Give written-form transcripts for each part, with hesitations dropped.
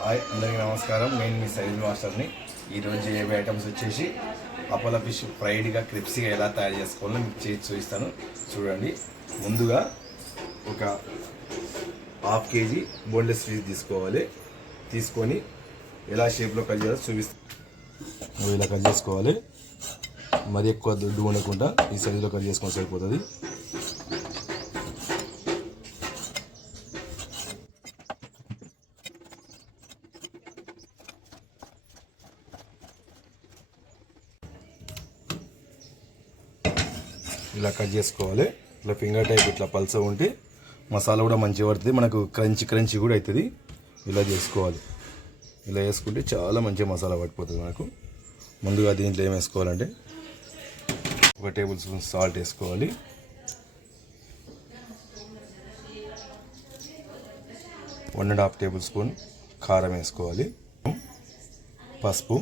Hi అందరికీ నమస్కారం. నేను మీ సైజ్ మాస్టర్ని. ఈరోజు ఏవే ఐటమ్స్ వచ్చేసి అపోలో ఫిష్ ఫ్రైడ్గా క్రిప్సీగా ఎలా తయారు చేసుకోవాలో మీకు చేసి చూపిస్తాను. చూడండి, ముందుగా ఒక ½ కేజీ బోన్లెస్ ఫిష్ తీసుకోవాలి. తీసుకొని ఎలా షేప్లో కట్ చేయాలో చూపిస్తాను. ఇలా కట్ చేసుకోవాలి. మరి ఎక్కువ దొడ్డు ఉండకుండా ఈ సైజులో కట్ చేసుకొని సరిపోతుంది. ఇలా కట్ చేసుకోవాలి. ఇట్లా ఫింగర్ టైప్ ఇట్లా పల్స ఉంటే మసాలా కూడా మంచిగా పడుతుంది, మనకు క్రంచి కూడా అవుతుంది. ఇలా చేసుకోవాలి. ఇలా వేసుకుంటే చాలా మంచిగా మసాలా పడిపోతుంది మనకు. ముందుగా దీంట్లో ఏం వేసుకోవాలంటే 1 టేబుల్ స్పూన్ సాల్ట్ వేసుకోవాలి. 1½ టేబుల్ స్పూన్ కారం వేసుకోవాలి. పసుపు,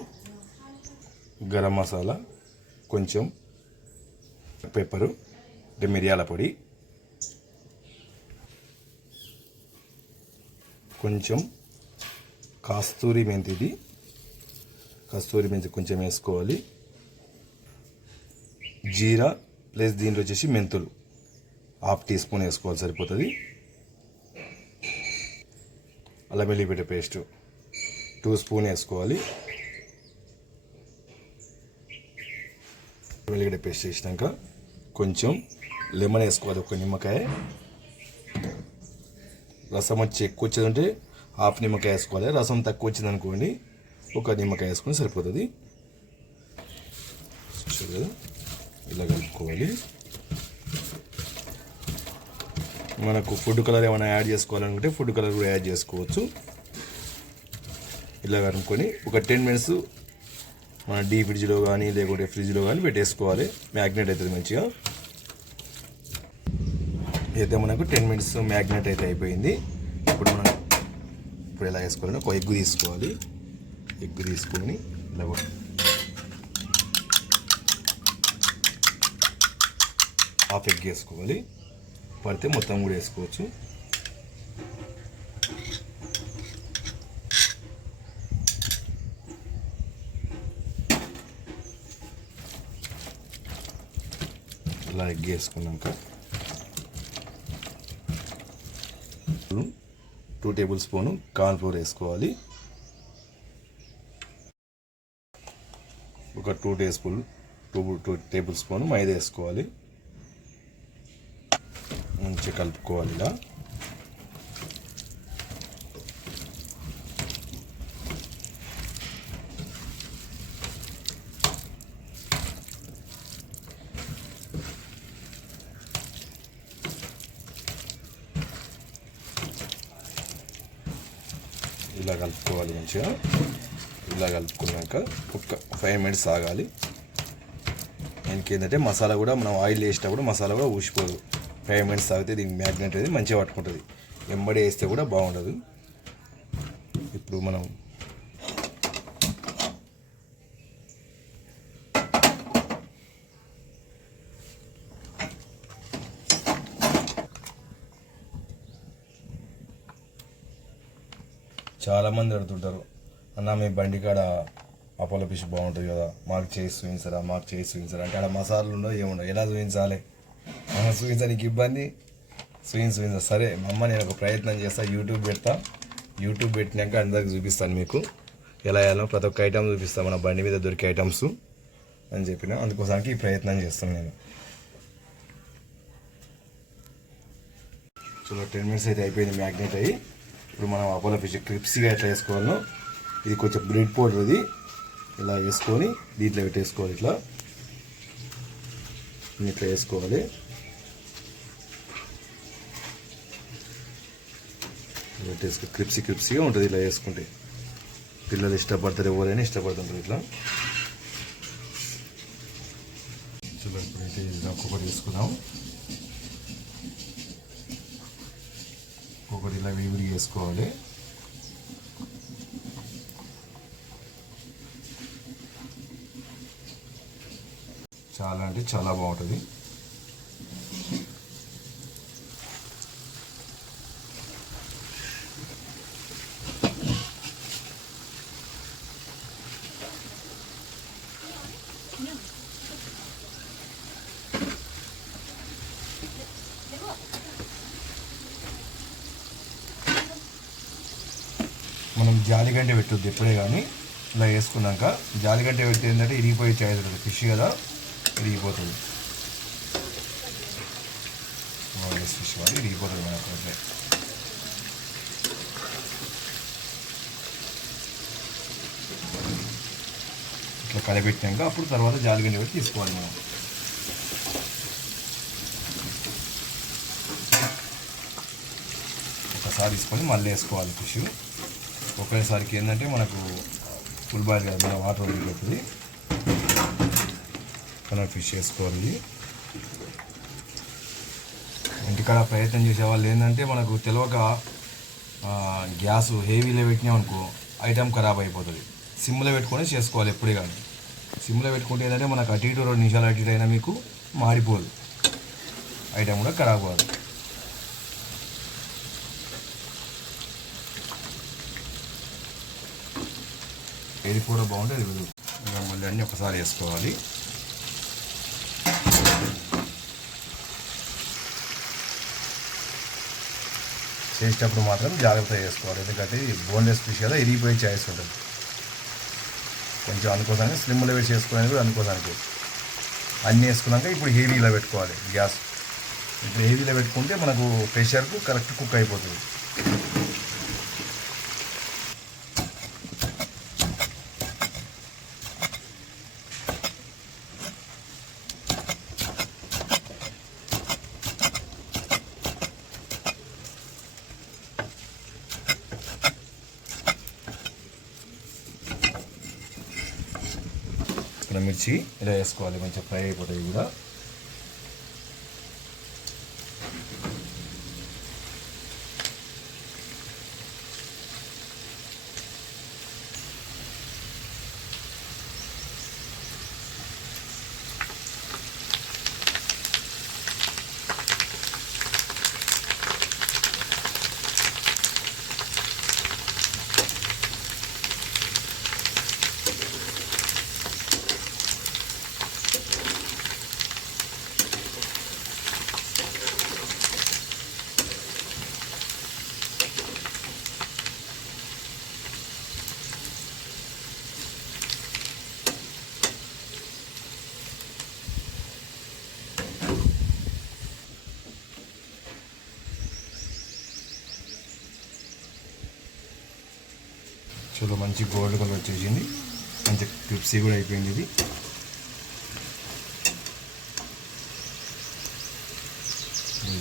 గరం మసాలా, కొంచెం పెప్పరు అంటే మిరియాల పొడి, కొంచెం కస్తూరి మెంతి కొంచెం వేసుకోవాలి. జీరా ప్లస్ దీంట్లో వచ్చేసి మెంతులు ½ టీ స్పూన్ వేసుకోవాలి, సరిపోతుంది. అల్లం వెల్లిగడ్డ పేస్ట్ 2 స్పూన్ వేసుకోవాలి. వెల్లిగడ్డ పేస్ట్ వేసినాక కొంచెం లెమన్ వేసుకోవాలి, 1 నిమ్మకాయ. రసం వచ్చి ఎక్కువ వచ్చేదంటే ½ నిమ్మకాయ వేసుకోవాలి. రసం తక్కువ వచ్చింది అనుకోండి 1 నిమ్మకాయ వేసుకొని సరిపోతుంది. ఇలా కలుపుకోవాలి. మనకు ఫుడ్ కలర్ ఏమైనా యాడ్ చేసుకోవాలనుకుంటే ఫుడ్ కలర్ కూడా యాడ్ చేసుకోవచ్చు. ఇలా కలుపుకొని ఒక 10 మినిట్స్ మన డీ ఫ్రిడ్జ్లో కానీ లేకుంటే ఫ్రిడ్జ్లో కానీ పెట్టేసుకోవాలి. మ్యాగ్నెట్ అవుతుంది మంచిగా. అయితే మనకు 10 మినిట్స్ మ్యాగ్నెట్ అయితే అయిపోయింది. ఇప్పుడు ఎలా వేసుకోవాలంటే ఒక ఎగ్ తీసుకోవాలి. ఎగ్ తీసుకొని ఇలా ½ ఎగ్ వేసుకోవాలి. పడితే మొత్తం కూడా వేసుకోవచ్చు. ఇలా ఎగ్ వేసుకున్నాక 2 టేబుల్ స్పూన్ కార్న్ ఫ్లోర్ వేసుకోవాలి. ఒక 2 టేబుల్ స్పూన్ మైదా వేసుకోవాలి. మంచిగా కలుపుకోవాలి. ఇలా ఇలా కలుపుకోవాలి మంచిగా. ఇలా కలుపుకున్నాక ఒక 5 మినిట్స్ ఆగాలి. ఏంటంటే మసాలా కూడా మనం ఆయిల్ వేసేటప్పుడు మసాలా కూడా ఊసిపోదు. 5 మినిట్స్ ఆగితే దీనికి మ్యాగ్నెట్ అనేది మంచిగా పట్టుకుంటుంది. ఎంబడి వేస్తే కూడా బాగుండదు. ఇప్పుడు మనం చాలామంది అడుగుతుంటారు, అన్న మీ బండి కాడ అపోలో ఫిష్ బాగుంటుంది కదా, మాకు చేసి చూపించరా అంటే ఆడ మసాలాలు ఉండవు, ఏముండవు, ఎలా చూపించాలి, చూపించడానికి ఇబ్బంది, చూపించా. సరే అమ్మ, నేను ఒక ప్రయత్నం చేస్తా, యూట్యూబ్ పెట్టినాక అందరికి చూపిస్తాను మీకు ఎలా వేయాలో. ప్రతి ఒక్క ఐటమ్ చూపిస్తాను, మన బండి మీద దొరికే ఐటమ్స్ అని చెప్పిన. అందుకోసానికి ఈ ప్రయత్నం చేస్తాను నేను. చలో 10 మినిట్స్ అయితే అయిపోయింది మ్యాగ్నెట్ అయ్యి. ఇప్పుడు మనం అపోలో ఫిష్ క్రిప్సీగా ఎట్లా వేసుకోవాలో, ఇది కొంచెం బ్రెడ్ పౌడర్, ఇది ఇలా వేసుకొని దీంట్లో పెట్టేసుకోవాలి. ఇట్లా వేసుకోవాలి. క్రిప్సీగా ఉంటుంది. ఇలా వేసుకుంటే పిల్లలు ఇష్టపడతారు, ఎవరైనా ఇష్టపడుతుంటారు. ఇట్లా చూడండి, ఒక్కొక్కటి వేసుకున్నాం. ఒక్కొక్కటి ఇలా విడిగా వేసుకోవాలి. చాలా అంటే చాలా బాగుంటుంది. మనం జాలిగంట పెట్టొద్దు ఎప్పుడే కానీ. ఇలా వేసుకున్నాక జాలిగంట పెడితే ఏంటంటే ఇరిగిపోయే ఛాయిస్ ఉంటుంది, ఫిష్ కదా ఇరిగిపోతుంది. ఫిష్ వాళ్ళు ఇరిగిపోతుంది మనకు అట్లే. ఇట్లా కలబెట్టినాక అప్పుడు తర్వాత జాలిగంట పెట్టి తీసుకోవాలి మనం. ఒకసారి తీసుకొని మళ్ళీ వేసుకోవాలి ఫిష్. ఒకేసారికి ఏంటంటే మనకు ఫుల్ బాయిల్ కాదు, మన వాటర్ వదిలిపోతుంది. మనం ఫిష్ వేసుకోవాలి. ఇంటికాడ ప్రయత్నం చేసే వాళ్ళు ఏంటంటే మనకు తెలియక గ్యాస్ హెవీలో పెట్టినాం అనుకో ఐటమ్ ఖరాబ్ అయిపోతుంది. సిమ్లో పెట్టుకొని చేసుకోవాలి ఎప్పుడే కానీ. సిమ్లో పెట్టుకుంటే ఏంటంటే మనకు అటు ఇటు 2 నిమిషాలు అటు ఇటు అయినా మీకు మాడిపోదు, ఐటమ్ కూడా ఖరాబ్ కాదు. ఏది కూర బాగుంటే అది ఇంకా మళ్ళీ అన్నీ ఒకసారి వేసుకోవాలి. చేసేటప్పుడు మాత్రం జాగ్రత్తగా చేసుకోవాలి, ఎందుకంటే బోన్లెస్ ఫిష్ కదా ఇరిగిపోయే ఛాయిస్ ఉంటుంది. కొంచెం అనుకోసానికి స్లిమ్లో వేసి చేసుకోవడానికి కూడా అనుకోసానికి. అన్నీ వేసుకున్నాక ఇప్పుడు హెవీలో పెట్టుకోవాలి గ్యాస్. ఇప్పుడు హెవీలో పెట్టుకుంటే మనకు ప్రెషర్కు కరెక్ట్ కుక్ అయిపోతుంది. మిర్చి ఇలా వేసుకోవాలి, మంచిగా ఫ్రై అయిపోతాయి కూడా. చూడు మంచి గోల్డ్ కలర్ వచ్చేసింది, మంచి క్రిప్సీ కూడా అయిపోయింది. ఇది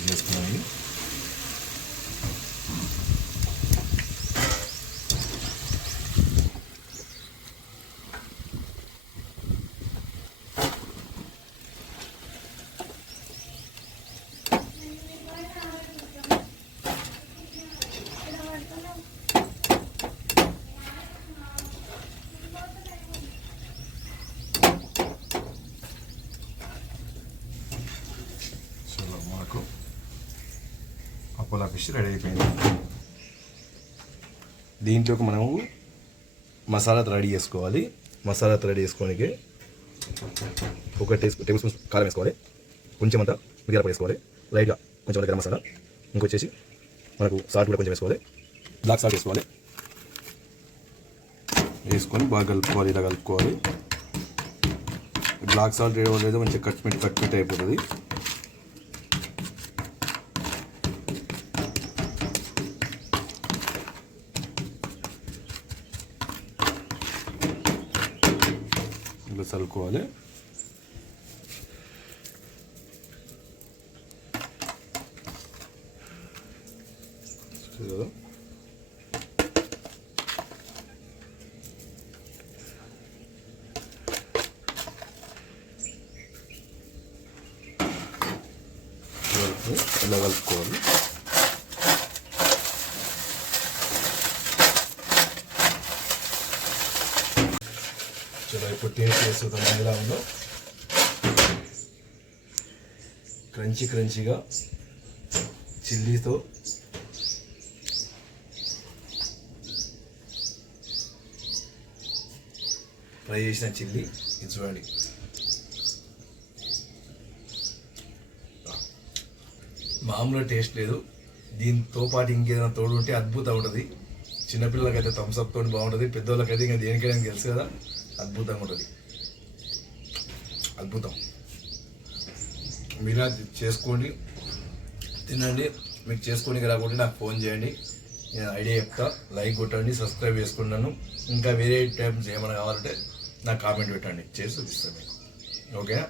చేసుకున్నాయి. అపోలో ఫిష్ రెడీ అయిపోయింది. దీంట్లోకి మనము మసాలా రెడీ చేసుకోవాలి. మసాలా రెడీ చేసుకోవడానికి 1 టేబుల్ స్పూన్ కారం వేసుకోవాలి, కొంచెం అంతా మిరియాల పొడి వేసుకోవాలి, లైట్గా కొంచెం గరం మసాలా, ఇంకొచ్చేసి మనకు సాల్ట్ కూడా కొంచెం వేసుకోవాలి, బ్లాక్ సాల్ట్ వేసుకోవాలి. వేసుకొని బాగా కలుపుకోవాలి. ఇలా కలుపుకోవాలి. బ్లాక్ సాల్ట్ వేయడం లేదు, మంచిగా కట్ అయిపోతుంది. ఇలా చల్లుకోవాలి. ఇలా కలుపుకోవాలి. చలో ఇప్పుడు టేస్ట్ చేస్తుందాం ఎలా ఉందో. క్రంచీగా చిల్లీతో ఫ్రై చేసిన చిల్లీ ఇది చూడండి. మామూలుగా టేస్ట్ లేదు, దీంతో పాటు ఇంకేదైనా తోడు ఉంటే అద్భుతం ఉంటుంది. చిన్నపిల్లలకైతే థమ్స్ అప్ తోటి బాగుంటుంది, పెద్దోళ్ళకైతే ఇంకా దేనికైనా తెలుసు కదా, అద్భుతంగా ఉంటుంది. అద్భుతం. మీరు చేసుకోండి, తినండి. మీకు చేసుకోనికి రాకుండా నాకు ఫోన్ చేయండి, నేను ఐడియా చెప్తా. లైక్ కొట్టండి, సబ్స్క్రైబ్ చేసుకున్నాను. ఇంకా వేరే టైమ్స్ ఏమైనా కావాలంటే నాకు కామెంట్ పెట్టండి, చేసి చూపిస్తాను మీకు. ఓకేనా?